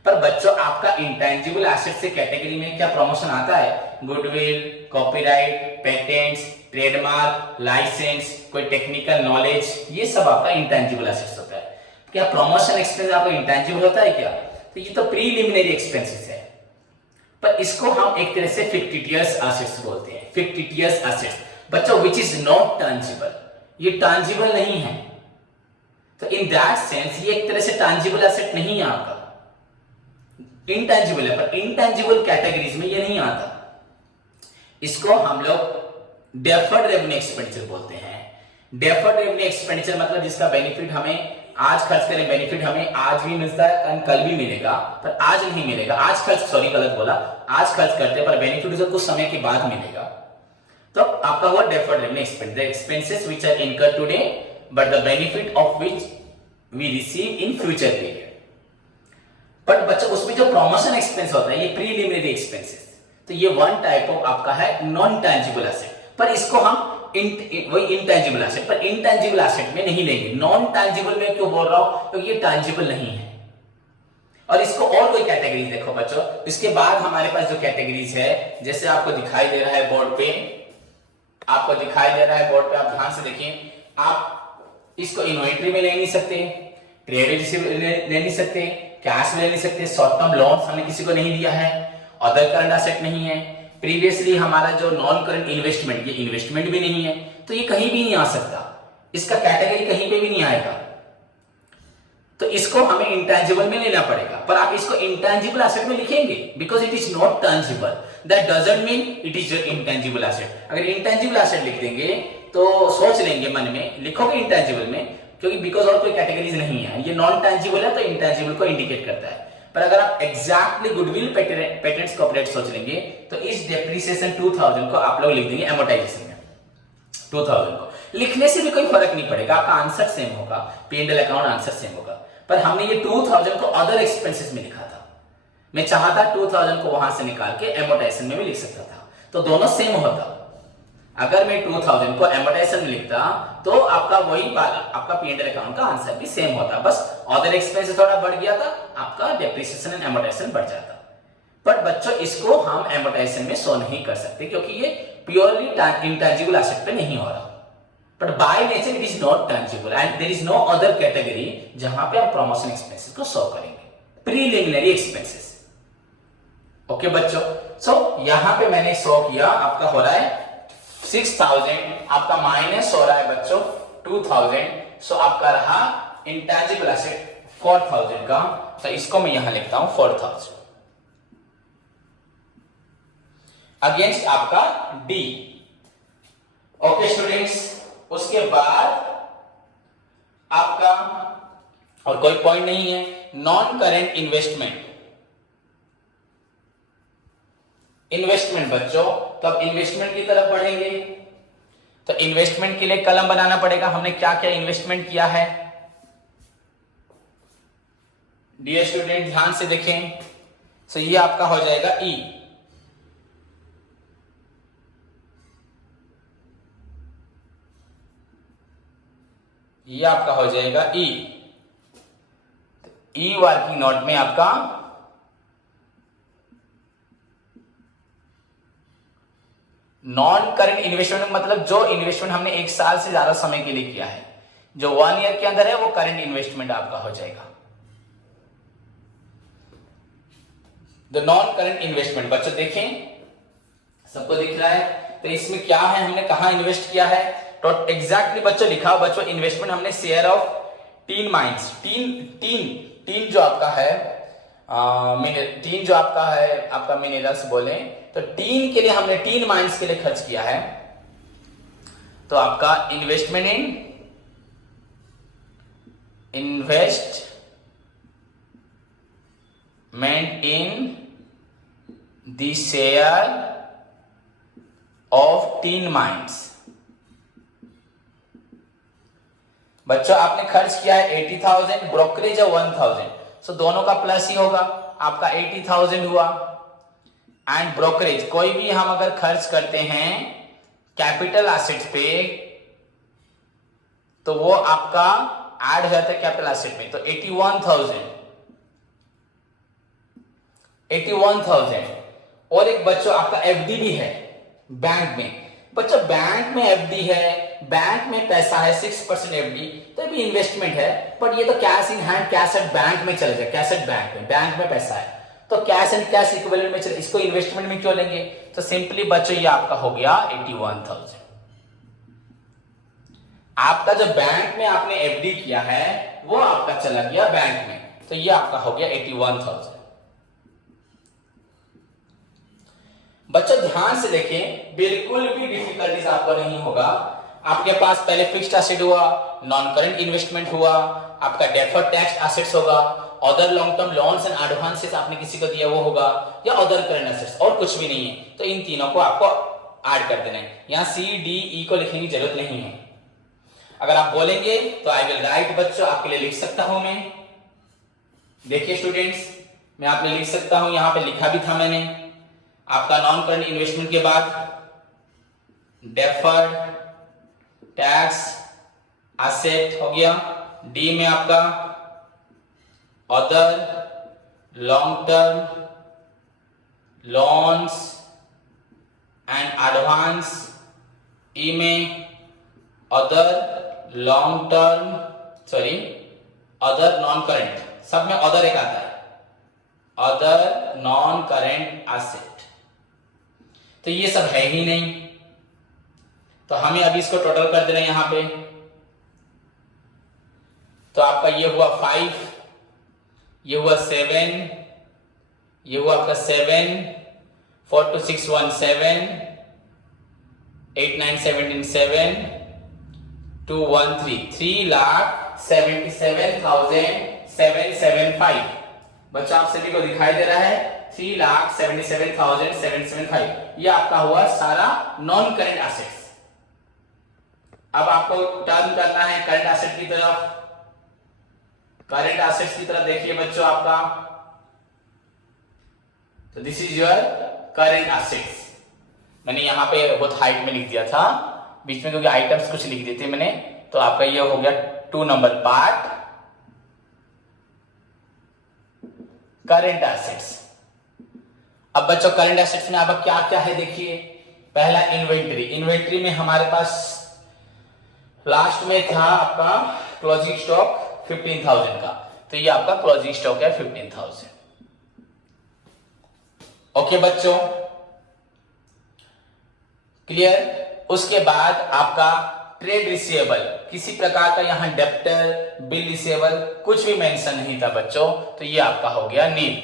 पर बच्चों आपका इंटैंजिबल एसेट से कैटेगरी में क्या प्रमोशन आता है? Goodwill, copyright, patents, trademark, license, कोई टेक्निकल नॉलेज, ये सब आपका इंटैंजिबल एसेट्स होता है. क्या प्रमोशन एक्सपेंस आपका इंटैंजिबल होता है क्या? तो ये तो प्रीलिमिनरी एक्सपेंसेस है. पर इसको हम एक तरह से फिक्टिटियस एसेट्स बोलते हैं. फिक्टिटियस एसेट्स बच्चों विच इज नॉट टैंजिबल. ये टैंजिबल नहीं है. तो इन दैट सेंस ये एक तरह से टैंजिबल एसेट नहीं है आपका, इंटैंजिबल है. पर इंटैंजिबल कैटेगरीज में ये नहीं आता. इसको हम लोग डेफर्ड रेवेन्यू एक्सपेंडिचर बोलते हैं. डेफर्ड रेवेन्यू एक्सपेंडिचर मतलब जिसका बेनिफिट हमें आज खर्च करें, बेनिफिट हमें आज भी मिलता है, कल भी मिलेगा, पर आज नहीं मिलेगा. आज खर्च, सॉरी गलत बोला, आज खर्च करते हैं पर बेनिफिट उसे कुछ समय के बाद मिलेगा. तो आपका हुआ deferred revenue expenditure, expenses which are incurred today but the benefit of which we receive in future period. But बच्चों उसमें जो प्रमोशन एक्सपेंस होता है ये प्रीलिमिनरी एक्सपेंसेस. तो ये वन टाइप ऑफ आपका है नॉन टैंजिबल एसेट. पर इसको हम वही इंटैंजिबल एसेट, पर इंटैंजिबल एसेट में नहीं लेंगे. नॉन टैंजिबल में क्यों बोल रहा हूं? क्योंकि ये टैंजिबल नहीं है. और इसको और कोई कैटेगरीज देखो बच्चों. इसके बाद हमारे पास जो कैटेगरीज है जैसे आपको दिखाई दे रहा है बोर्ड पे, आपको दिखाई दे रहा है बोर्ड पे, आप ध्यान से देखिए. आप इसको इन्वेंटरी में ले नहीं सकते, ट्रेड रिसीव ले नहीं सकते, कैश में ले नहीं सकते, शॉर्ट टर्म लोन हमने किसी को नहीं दिया है, अदर करंट एसेट नहीं है, प्रीवियसली हमारा जो नॉन करंट इन्वेस्टमेंट, ये इन्वेस्टमेंट भी नहीं है. तो ये कहीं भी नहीं आ सकता, इसका कैटेगरी कहीं पे भी नहीं आएगा. तो इसको हमें इंटैंजिबल में लेना पड़ेगा. पर आप इसको इंटैंजिबल एसेट में लिखेंगे because it is not tangible. That doesn't mean it is your intangible asset. अगर इंटैंजिबल एसेट लिख देंगे तो सोच लेंगे मन में, लिखोगे इंटैंजिबल में क्योंकि बिकॉज और कोई कैटेगरीज नहीं है. ये नॉन टैंजिबल है तो इंटैंजिबल को इंडिकेट करता है. पर अगर आप एग्जैक्टली गुडविल पेटेंट्स कॉपीराइट सोच लेंगे तो इस डेप्रिसिएशन 2000 को आप लोग लिख देंगे एमोर्टाइजेशन में 2000 को। लिखने से भी कोई फर्क नहीं पड़ेगा, आपका आंसर सेम होगा, P&L अकाउंट आंसर सेम होगा। पर हमने ये 2000 को अदर एक्सपेंसेस में लिखा था, मैं चाहता 2000 को वहां से निकाल के एमोर्टाइजेशन में भी लिख सकता था, तो दोनों सेम होता। अगर मैं 2000 को एमोर्टाइजेशन में लिखता तो आपका वही आपका P&L अकाउंट का आंसर भी सेम होता, बस अदर एक्सपेंसेस थोड़ा बढ़ गया था, आपका डेप्रिसिएशन एंड एमोर्टाइजेशन बढ़ जाता। पर बच्चों इसको हम एमोर्टाइजेशन में शो नहीं कर सकते क्योंकि ये प्योरली इंटेंजिबल एसेट पे नहीं हो रहा। But by nature it is not tangible and there is no other category जहां पे हम प्रमोशन एक्सपेंसेस को शो करेंगे, प्रीलिमिनरी एक्सपेंसेस। ओके बच्चों, सो यहां पे मैंने शो किया, आपका हो रहा है 6000, आपका माइनस हो रहा है बच्चों 2000, सो आपका रहा इंटेंजिबल एसेट 4000 का, तो इसको मैं यहां लिखता हूं 4000 अगेंस्ट आपका डी। ओके स्टूडेंट्स, उसके बाद आपका और कोई पॉइंट नहीं है, नॉन करेंट इन्वेस्टमेंट। इन्वेस्टमेंट बच्चों, तो अब इन्वेस्टमेंट की तरफ बढ़ेंगे, तो इन्वेस्टमेंट के लिए कलम बनाना पड़ेगा। हमने क्या क्या इन्वेस्टमेंट किया है डियर स्टूडेंट, ध्यान से देखें। तो ये आपका हो जाएगा ई, ये आपका हो जाएगा ई। ई वर्किंग नोट में आपका नॉन करेंट इन्वेस्टमेंट मतलब जो इन्वेस्टमेंट हमने 1 साल से ज्यादा समय के लिए किया है, जो 1 ईयर के अंदर है, वो करेंट इन्वेस्टमेंट आपका हो जाएगा। द नॉन करेंट इन्वेस्टमेंट बच्चों देखें, सबको दिख रहा है, तो इसमें क्या है, हमने कहा इन्वेस्ट किया है, तो एग्जैक्टली बच्चों लिखा बच्चों इन्वेस्टमेंट हमने share of tin mines, tin जो आपका है टीन जो आपका है, आपका मिनरल्स बोले तो टीन के लिए हमने टीन माइंस के लिए खर्च किया है, तो आपका investment in the share of tin mines. बच्चों आपने खर्च किया है 80,000, ब्रोकरेज है 1000, सो दोनों का प्लस ही होगा, आपका 80,000 हुआ। एंड ब्रोकरेज, कोई भी हम अगर खर्च करते हैं कैपिटल एसेट्स पे तो वो आपका ऐड हो जाता है कैपिटल एसेट में, तो 81,000। और एक बच्चों आपका एफडी भी है बैंक में, बच्चों बैंक में एफडी है, बैंक में पैसा है 6% एफडी, तो भी इन्वेस्टमेंट है, बट ये तो cash in hand, cash at bank में चले जाए, कैश एट बैंक में पैसा है, तो कैश एंड कैश इक्विवेलेंट में चले, इसको इन्वेस्टमेंट में क्यों लेंगे, तो सिंपली बच्चों ये आपका हो गया 81,000। आपका जो बैंक में आपने एफडी किया है वो आपका चला गया बैंक में, तो ये आपका हो गया 81,000। बच्चों ध्यान से देखें, बिल्कुल भी डिफिकल्टीज आपको नहीं होगा। आपके पास पहले फिक्स्ड एसेट हुआ, नॉन करेंट इन्वेस्टमेंट हुआ, आपका डेफर्ड टैक्स एसेट्स होगा, other long term loans and advances आपने किसी को दिया वो होगा, या अदर करेंट एसेट्स, और कुछ भी नहीं है, तो इन तीनों को आपको ऐड कर देना है। यहां सी डी ई को लिखने की जरूरत नहीं है। अगर आप बोलेंगे तो आई विल राइट बच्चों, आपके लिए लिख सकता हूं मैं। देखिए स्टूडेंट्स, मैं आपके लिए लिख सकता हूं, यहां पे लिखा भी था मैंने, आपका नॉन करंट इन्वेस्टमेंट के बाद डेफर्ड टैक्स एसेट हो गया, डी में आपका other long term loans and advance, E में other long term other non current, सब में अदर एक आता है, अदर नॉन करेंट एसेट, तो ये सब है ही नहीं, तो हमें अभी इसको टोटल कर देना यहां पे, तो आपका ये हुआ 5, ये हुआ 7, ये हुआ आपका 7, 4 2 6 1 7, 8 9 17 7, 2 1 3 3,77,775, बच्चों आप सभी को दिखाई दे रहा है 3,77,775। ये आपका हुआ सारा नॉन करेंट एसेट्स। अब आपको टर्न करना है करंट एसेट की तरफ। करंट एसेट्स की तरफ देखिए बच्चों आपका, तो this is your current assets. मैंने यहां पे बहुत हाइट में लिख दिया था बीच में, क्योंकि आइटम्स कुछ लिख दिए थे मैंने। तो आपका ये हो गया 2 नंबर पार्ट करंट एसेट्स। अब बच्चों करंट एसेट्स में आपका क्या क्या है देखिए। पहला इन्वेंट्री। इन्वेंट्री में हमारे पास लास्ट में था आपका क्लोजिंग स्टॉक 15,000 का, तो ये आपका क्लोजिंग स्टॉक है 15,000। ओके बच्चों, क्लियर। उसके बाद आपका ट्रेड रिसीवेबल, किसी प्रकार का यहां डेप्टर बिल रिसीवेबल कुछ भी मेंशन नहीं था बच्चों, तो ये आपका हो गया नील।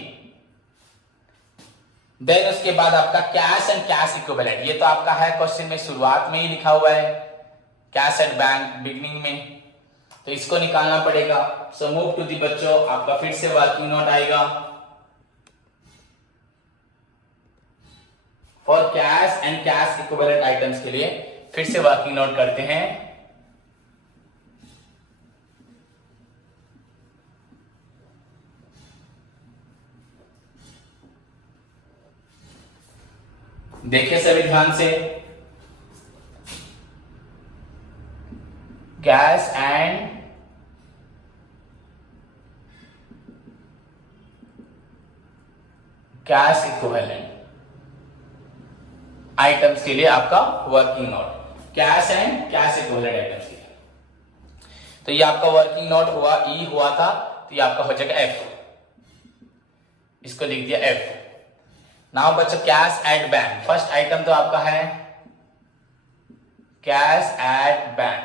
देन उसके बाद आपका कैश एंड कैश इक्विवेलेंट, ये तो आपका है क्वेश्चन में शुरुआत में ही लिखा हुआ है कैश एट बैंक बिगनिंग में, तो इसको निकालना पड़ेगा। सो मूव टू दी बच्चों, आपका फिर से वर्किंग नोट आएगा for cash and cash equivalent items के लिए। फिर से वर्किंग नोट करते हैं। देखिए सभी ध्यान से, cash and cash equivalent items के लिए आपका working note, cash and cash equivalent items के लिए। तो ये आपका वर्किंग नोट हुआ, ई हुआ था, तो ये आपका हो जाएगा एफ, इसको लिख दिया एफ। नाउ बच्चों cash at bank, first item तो आपका है कैश एट बैंक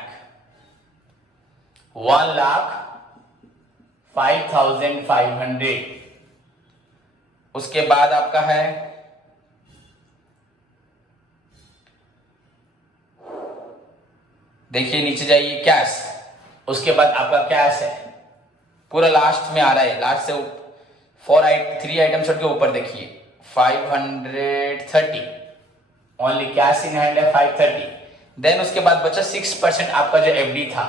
1,05,500। उसके बाद आपका है देखिए नीचे जाइए कैश, उसके बाद आपका कैश है पूरा लास्ट में आ रहा है, लास्ट से 3 आइटम छोड़ के ऊपर देखिए 530 ओनली कैश इन हैंड है 530। देन उसके बाद बचा 6% आपका जो एफडी था,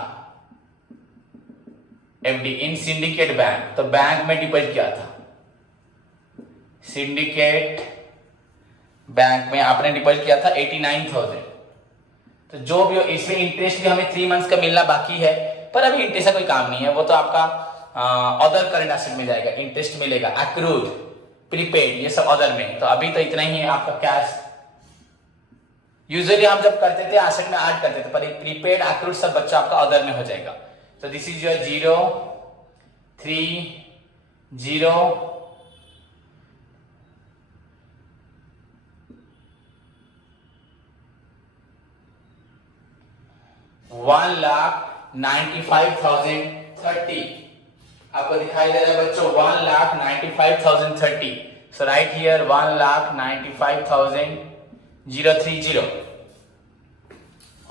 एफडी इन सिंडिकेट बैंक, तो बैंक में डिपॉजिट किया था, सिंडिकेट बैंक में आपने डिपॉजिट किया था 89,000। तो जो भी हो, इसमें इंटरेस्ट भी हमें 3 मंथ्स का मिलना बाकी है, पर अभी इंटरेस्ट का कोई काम नहीं है, वो तो आपका अदर करंट एसेट में जाएगा, इंटरेस्ट मिलेगा, अक्रूड प्रीपेड ये सब अदर में। तो अभी तो इतना ही है आपका कैश। यूजुअली हम जब करते थे एसेट में ऐड करते थे, पर प्रीपेड अक्रूड सब बच्चा आपका अदर में हो जाएगा। तो दिस इज योर 0 3 0 1,95,030 आपको दिखाई दे रहा है बच्चों 1,95,030। सो राइट हियर 1,95,030।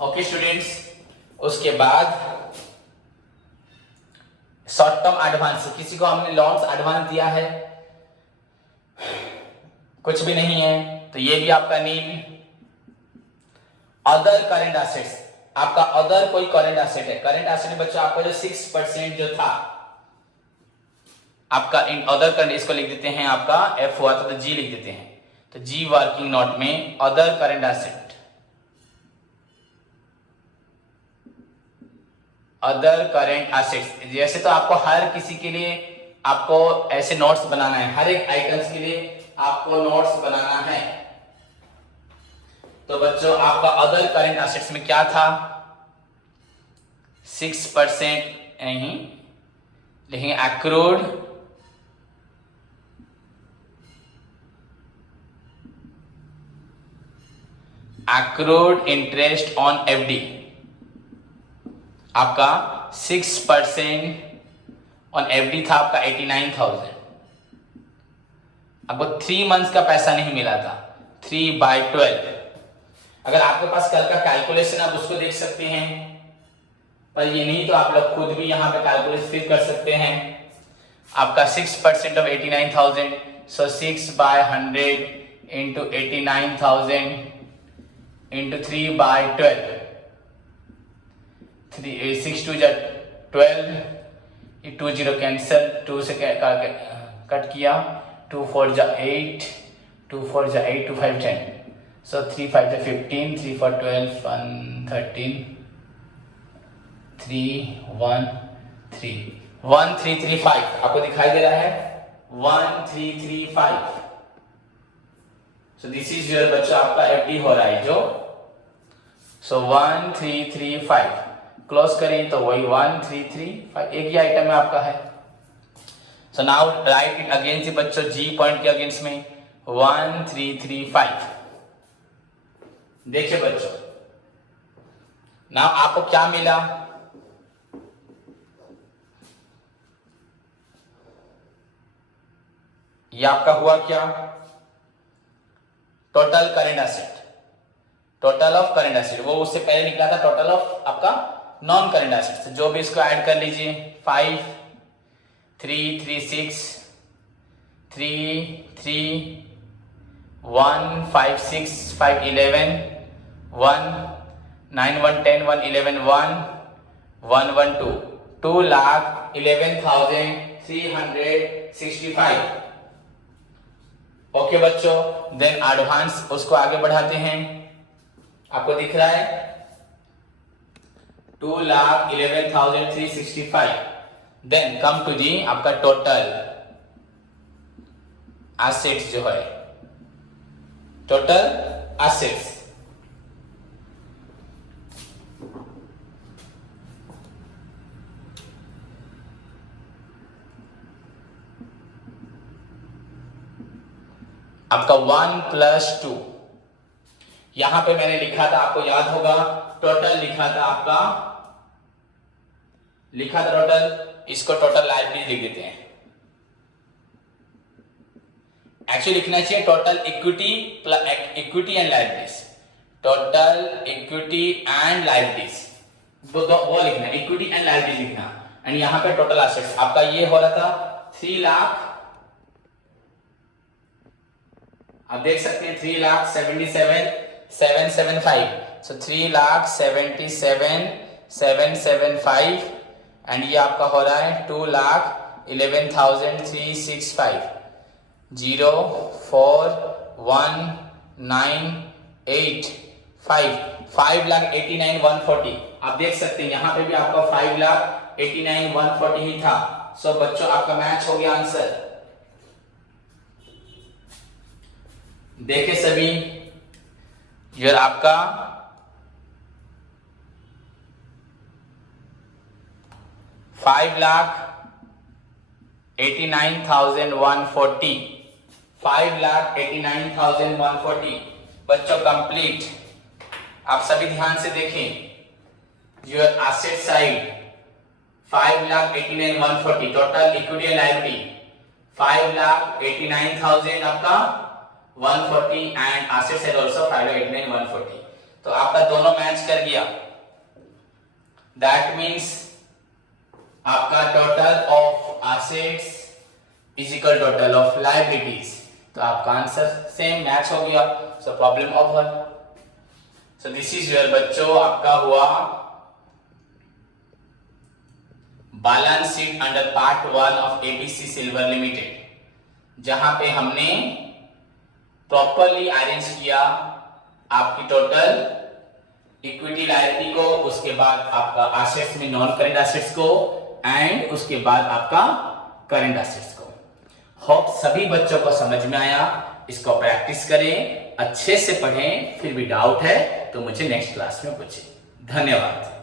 ओके स्टूडेंट्स, उसके बाद शॉर्ट टर्म एडवांस, किसी को हमने लॉन्स एडवांस दिया है कुछ भी नहीं है, तो ये भी आपका नील। अदर करंट एसेट्स, आपका अदर कोई करंट एसेट है, करंट एसेट में बच्चों आपका जो 6% जो था आपका इन अदर करंट, इसको लिख देते हैं आपका एफ हुआ था तो जी लिख देते हैं, तो जी वर्किंग नोट में other current asset, other current assets. जैसे तो आपको हर किसी के लिए आपको ऐसे नोट्स बनाना है, हर एक आइटम्स के लिए आपको नोट्स बनाना है। तो बच्चों आपका अदर करंट एसेट्स में क्या था 6% नहीं लिखेंगे, अक्रूड इंटरेस्ट ऑन एफडी आपका 6% ऑन एफडी था आपका 89,000। आपको 3 मंथ्स का पैसा नहीं मिला था, 3/12। अगर आपके पास कल का कैलकुलेशन आप उसको देख सकते हैं, पर ये नहीं तो आप लोग खुद भी यहां पे कैलकुलेशन फिर कर सकते हैं। आपका 6% of 89,000, so 6/100 into 89,000 into 3/12, 6 2 12, 2 0 cancel, 2 से कट किया, 2 4 8, 2 4 8, 2 5 10, सो 3 5 15, 3 4 12, 1 13, 3 1 3, 1335 आपको दिखाई दे रहा है, 1335। सो दिस इज योर बच्चा आपका एफडी हो रहा है जो, सो 1335 क्लोज करें तो वही 1335, एक ही आइटम में आपका है। So now right it against बच्चों, जी पॉइंट के अगेंस्ट में 1335। देखिए बच्चों, नाउ आपको क्या मिला, ये आपका हुआ क्या, total current asset, total of current asset, वो उससे पहले निकला था टोटल ऑफ आपका नॉन करेंट एसेट, जो भी इसको ऐड कर लीजिए, 5 3 3 6 3 3 1 5 6 5 11 1 9 1 10 1 11 1 1 1 2 2,11,365। ओके बच्चों, देन एडवांस उसको आगे बढ़ाते हैं, आपको दिख रहा है 2,11,365। देन कम टू दी आपका टोटल एसेट्स जो है, टोटल एसेट्स, आपका 1 + 2, यहां पे मैंने लिखा था, आपको याद होगा, टोटल लिखा था आपका, लिखा था टोटल, इसको टोटल लायबिलिटी लिख देते हैं, एक्चुअली लिखना चाहिए total equity equity and liabilities, total equity and liabilities, वो लिखना, इक्विटी एंड लायबिलिटीज लिखना, एंड यहां पे टोटल एसेट्स आपका ये हो रहा था 3 लाख, आप देख सकते हैं 3,77,775, सो 3,77,775, एंड ये आपका हो रहा है 2,11,365, 04198 5,89,140, आप देख सकते हैं यहां पे भी आपका 5,89,140 ही था। सो बच्चों आपका मैच हो गया आंसर, देखे सभी, ये आपका 5,89,140, 5,89,140 बच्चों कंप्लीट। आप सभी ध्यान से देखें, your asset side 5,89,140, total equity and liability 5,89,000 आपका 140, एंड एसेट साइड आल्सो 5,89,140, तो आपका दोनों मैच कर गया। दैट मींस आपका total of assets is equal total of liabilities, तो आपका आंसर सेम मैच हो गया। So problem over. So this is your बच्चों आपका हुआ balance sheet under part 1 of ABC silver limited, जहां पे हमने प्रॉपरली अरेंज किया आपकी टोटल इक्विटी लायबिलिटी को, उसके बाद आपका एसेट्स में नॉन करेंट एसेट्स को, एंड उसके बाद आपका करेंट एसेट्स को। होप सभी बच्चों को समझ में आया, इसको प्रैक्टिस करें, अच्छे से पढ़ें, फिर भी डाउट है तो मुझे नेक्स्ट क्लास में पूछें। धन्यवाद।